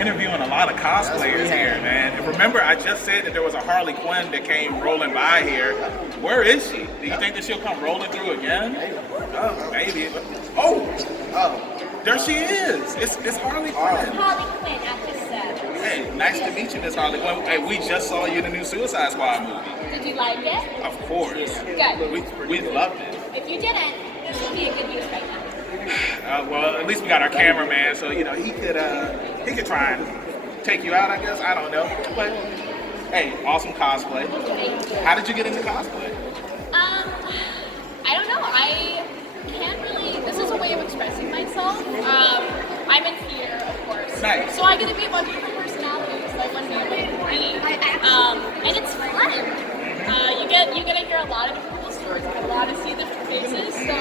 interviewing a lot of cosplayers here, man. And remember, I just said that there was a Harley Quinn that came rolling by here. Where is she? Do you think that she'll come rolling through again? Oh, maybe. Oh, there she is. It's Harley Quinn. Harley Quinn at the set. Hey, nice to meet you, Miss Harley Quinn. Hey, we just saw you in the new Suicide Squad movie. Did you like it? Of course. Good. We loved it. If you didn't, this would be a good use right now. Well, at least we got our cameraman, so you know he could try and take you out. I guess I don't know, but hey, awesome cosplay. Thank you. How did you get into cosplay? I don't know. I can't really. This is a way of expressing myself. I'm in theater, of course. Nice. So I get to be a bunch of different personalities, like one family, and it's fun. You get to hear a lot of different people's stories, and a lot to see different faces. So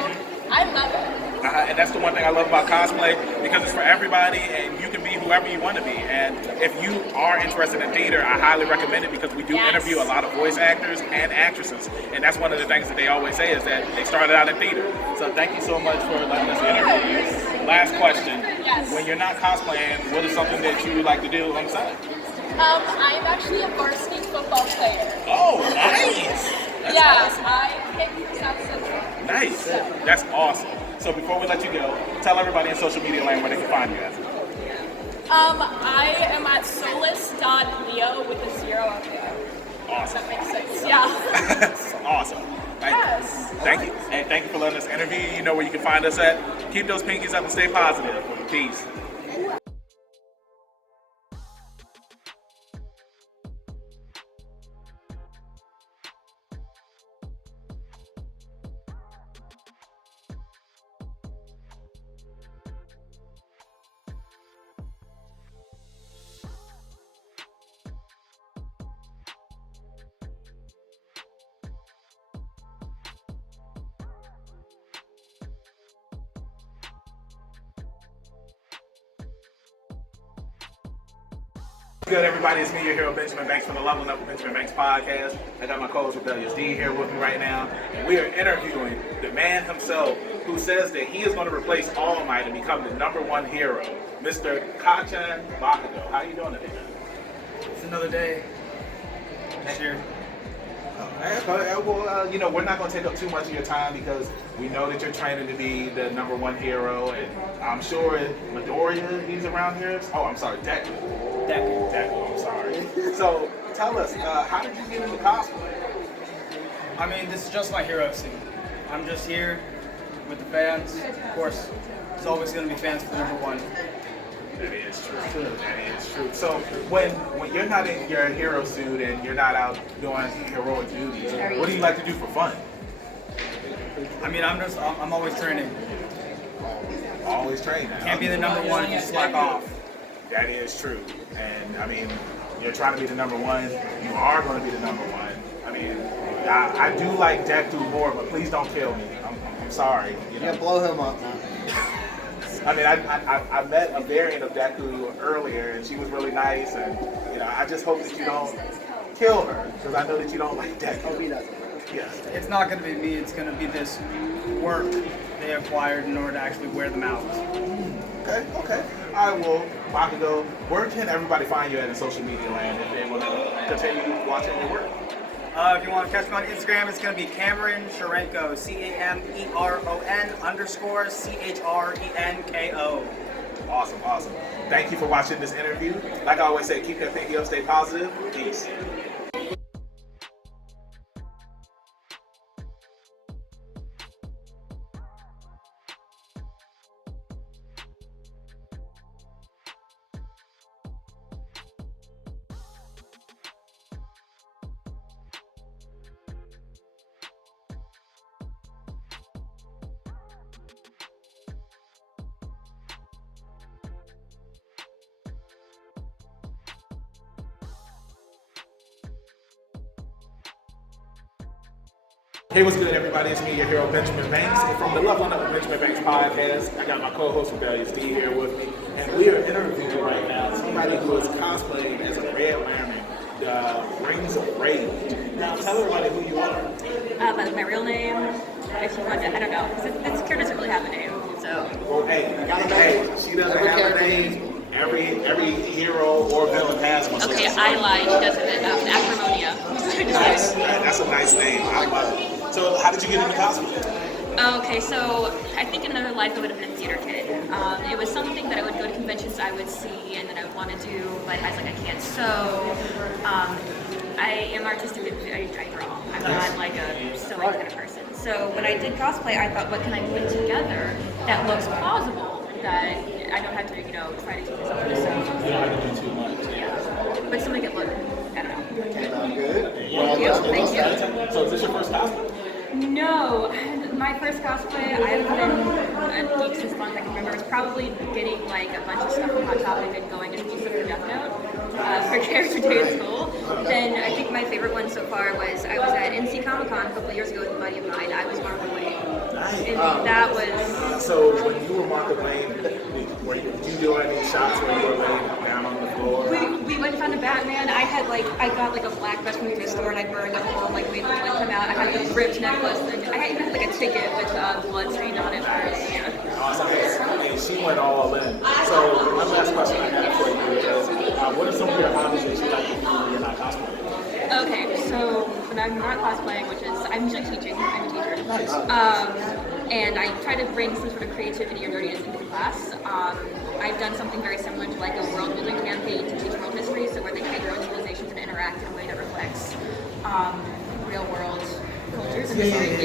I love it. And that's the one thing I love about cosplay, because it's for everybody and you can be whoever you want to be. And if you are interested in theater, I highly recommend it, because we do interview a lot of voice actors and actresses. And that's one of the things that they always say, is that they started out in theater. So thank you so much for letting us interview you. Last question. Yes. When you're not cosplaying, what is something that you like to do on the side? I'm actually a varsity football player. Oh, nice! That's awesome. I came from South Central. Nice. That's awesome. So before we let you go, tell everybody in social media land where they can find you at. I am at solus.leo with a 0 up there. Awesome. That makes sense. Yeah. Awesome. Thank you. And thank you for letting us interview you. You know where you can find us at. Keep those pinkies up and stay positive. Peace. Good, everybody. It's me, your hero, Benjamin Banks, from the Leveling Up with Benjamin Banks podcast. I got my co-host Rebellious D here with me right now, and we are interviewing the man himself, who says that he is going to replace All Might and become the #1 hero, Mr. Kachan Bakugo. How you doing today, man? It's another day. Next year. Well, you know, we're not going to take up too much of your time, because we know that you're training to be the #1 hero, and I'm sure Midoriya, he's around here. Oh, I'm sorry, Deku, I'm sorry. So, tell us, how did you get into cosplay? I mean, this is just my hero suit. I'm just here with the fans. Of course, there's always going to be fans for #1. That is true. That is true. So when you're not in your hero suit and you're not out doing heroic duties, what do you like to do for fun? I mean, I'm always training. Always training. Can't be the #1 if you slack off. That is true. And I mean, you're trying to be the #1. You are going to be the #1. I mean, I do like Deku more, but please don't kill me. I'm sorry. You know? Yeah, blow him up, man. I mean, I met a variant of Deku earlier, and she was really nice, and you know, I just hope that you don't kill her, because I know that you don't like Deku. Oh, he doesn't. Yes. It's not going to be me. It's going to be this work they acquired in order to actually wear them out. Okay. All right, well, Bakugo, where can everybody find you at in social media land if they want to continue watching your work? If you want to catch me on Instagram, it's going to be Cameron Sharenko, CAMERON_CHRENKO. Awesome. Thank you for watching this interview. Like I always say, keep that pinky up, stay positive. Peace. Hey, what's good, everybody? It's me, your hero, Benjamin Banks, and from the Leveling Up with Benjamin Banks podcast. I got my co-host Rebellious D here with me, and we are interviewing right now somebody who is cosplaying as a Red Lantern, the Rings of Rage. Now, tell everybody who you are. That's my real name. If you want to, I don't know, because this character doesn't really have a name, so. Well, hey, she doesn't have a name. every hero or villain has one. Okay, I lied. She does it. Acrimonia. Nice. That's a nice name. I love it. So how did you get into cosplay? Okay, so I think in another life I would have been a theater kid. It was something that I would go to conventions, I would see, and then I would want to do, but I was like, I can't sew. I am artistic, I draw. I'm not like a sewing kind of person. So when I did cosplay, I thought, what can I put together that looks plausible, that I don't have to, try to teach myself how to sew. You don't have to do too much. Yeah, but something that looked, I don't know. Came out good. Thank you. So is this your first cosplay? No, my first cosplay, I've been a geek since long as I can remember. It's probably getting like a bunch of stuff from Hot Topic and going to piece of the Death Note for Character Day at school. Then I think my favorite one so far was I was at NC Comic Con a couple of years ago with a buddy of mine. I was Martha Wayne. Nice. And that was... So when you were Martha Wayne, did you do any shots where you were laying down on the floor? We went and found a Batman. I got like a black vest from the thrift store and I burned a hole and like made the blood come out. I had the ripped necklace and I even had like a ticket with blood stained on it. Awesome. And she went all in. So one last question I have for you is, what are some of your hobbies that you like to do when you're not cosplaying? Okay, so when I'm not cosplaying, which is, I'm usually teaching, I'm a teacher. Nice. And I try to bring some sort of creativity or nerdiness into the class. I've done something very similar to like a world building campaign to teach world history, so where they create their own civilizations and interact in a way that reflects real world cultures and history.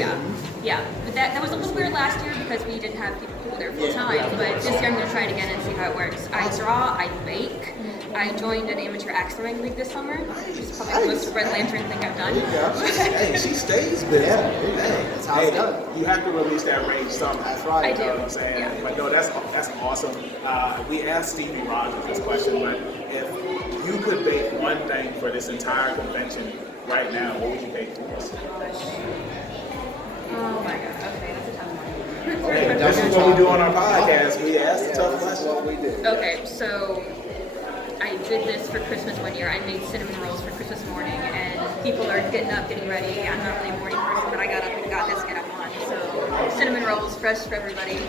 Yeah. But that was a little weird last year because we didn't have people who were there full time, but this year I'm going to try it again and see how it works. I draw, I bake. I joined an amateur axe throwing league this summer, which is probably the most Red Lantern thing I've done. Hey, she stays busy. Hey, that's how it's done. You have to release that rage somehow. That's right. I do. You know what I'm saying? Yeah. But no, that's awesome. We asked Stevie Rogers this question, but if you could bake one thing for this entire convention right now, what would you bake for us? Oh my god, okay, that's a tough one. Okay, this is what we do on our podcast. We ask the tough questions. What we did. Okay, so I did this for Christmas one year. I made cinnamon rolls for Christmas morning, and people are getting up, getting ready. I'm not really a morning person, but I got up and got this get up on. So cinnamon rolls, fresh for everybody.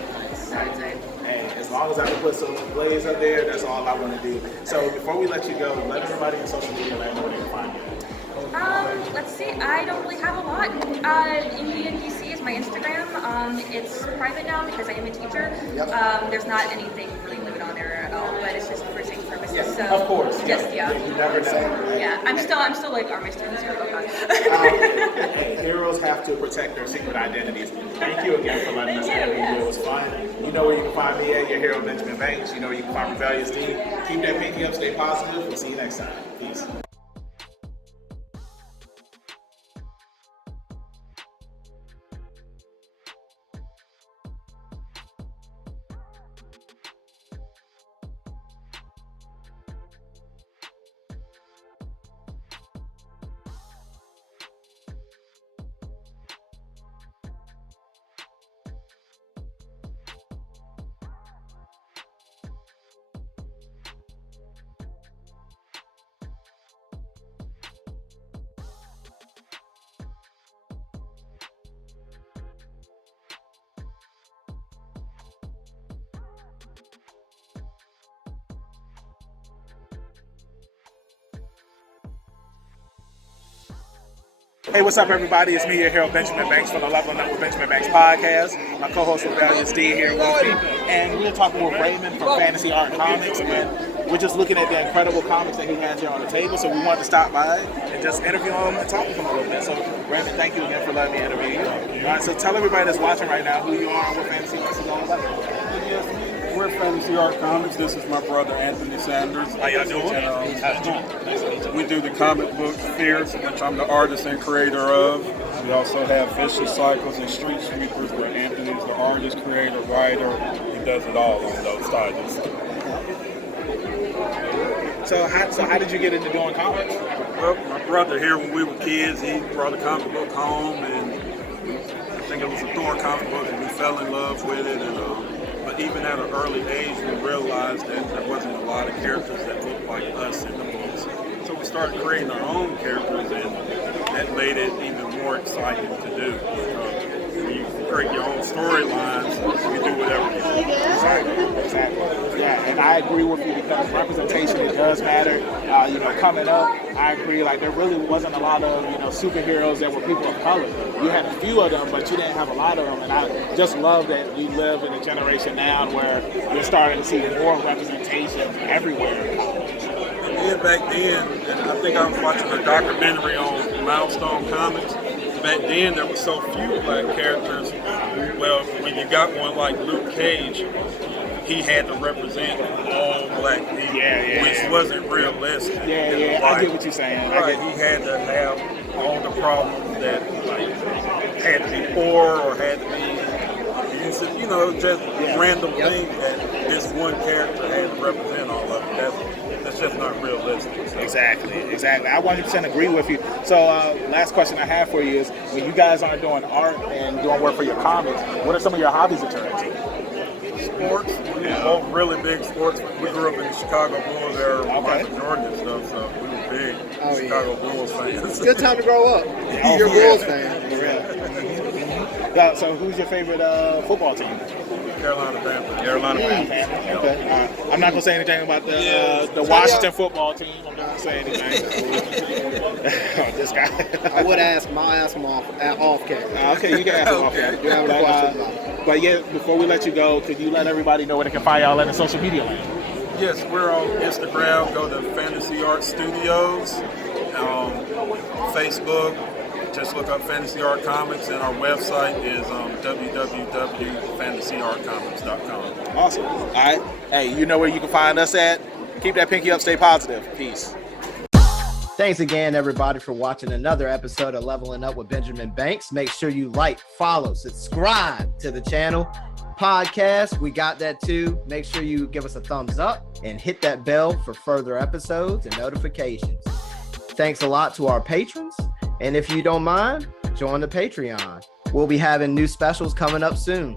I would say. Hey, as long as I can put some blaze up there, that's all I want to do. So before we let you go, let everybody on social media let them know where they can find you. Let's see. I don't really have a lot. Indian DC is my Instagram. It's private now because I am a teacher. Yep. There's not anything really lewd on there at all, but it's just for safety purposes. Yeah, So of course. Just You never know. Yeah, I'm still like, are my students here? Oh god. Hey, heroes have to protect their secret identities. Thank you again for letting us have you. It was fun. You know where you can find me at, your hero Benjamin Banks. You know where you can find Rebellious D. Keep that pinky up, stay positive. We'll see you next time. Peace. Hey, what's up, everybody? It's me, your hero, Benjamin Banks from the Leveling Up with Benjamin Banks podcast. My co-host, Rebellious D, here with me. And we're talking with Raymond from Fantasy Art Comics. And we're just looking at the incredible comics that he has here on the table. So we wanted to stop by and just interview him and talk with him a little bit. So, Raymond, thank you again for letting me interview you. All right, so tell everybody that's watching right now who you are and what Fantasy Arts is all about. We're Fantasy Art Comics. This is my brother Anthony Sanders. How y'all doing? Nice to meet you. We do the comic book Fierce, which I'm the artist and creator of. We also have Vicious Cycles and Street Sweepers, where Anthony's the artist, creator, writer. He does it all on those titles. So how did you get into doing comics? Well, my brother here, when we were kids, he brought a comic book home, and I think it was a Thor comic book, and we fell in love with it. And but even at an early age, we realized that there wasn't a lot of characters that looked like us in the books. So we started creating our own characters, and that made it even more exciting to do. When you create your own storylines, you can do whatever you want. Exactly. Yeah, And I agree with you because representation, it does matter. You know, coming up, I agree, like there really wasn't a lot of, you know, superheroes that were people of color. You had a few of them, but you didn't have a lot of them. And I just love that we live in a generation now where you're starting to see more representation everywhere in comics. Yeah, back then, and I think I was watching a documentary on Milestone Comics. Back then, there were so few black characters. Well, when you got one like Luke Cage, he had to represent all black people, which wasn't realistic. Yeah, I get what you're saying. Right, he had to have all the problems that like had to be poor or had to be, you know, just random things that this one character had to represent all of it. That's just not realistic. So. Exactly. I 100% agree with you. So, last question I have for you is: when you guys aren't doing art and doing work for your comics, what are some of your hobbies that you're into? Sports. We're both really big sports. We grew up in the Chicago Bulls era, Michael Jordan and stuff, so we were big Chicago Bulls fans. Good time to grow up. You're a Bulls fan. For real. So, who's your favorite football team? Carolina Panthers. Carolina Panthers. Okay. I'm not gonna say anything about the Washington football team. I'm not gonna say anything. This guy. I would ask him off camera. Okay, you can ask him off camera. But yeah, before we let you go, could you let everybody know where they can find y'all in the social media land? Yes, we're on Instagram. Go to Fantasy Art Studios. Facebook. Just look up Fantasy Art Comics, and our website is www.fantasyartcomics.com. Awesome. All right. Hey, you know where you can find us at. Keep that pinky up. Stay positive. Peace. Thanks again, everybody, for watching another episode of Leveling Up with Benjamin Banks. Make sure you like, follow, subscribe to the channel. Podcast, we got that too. Make sure you give us a thumbs up and hit that bell for further episodes and notifications. Thanks a lot to our patrons. And if you don't mind, join the Patreon. We'll be having new specials coming up soon.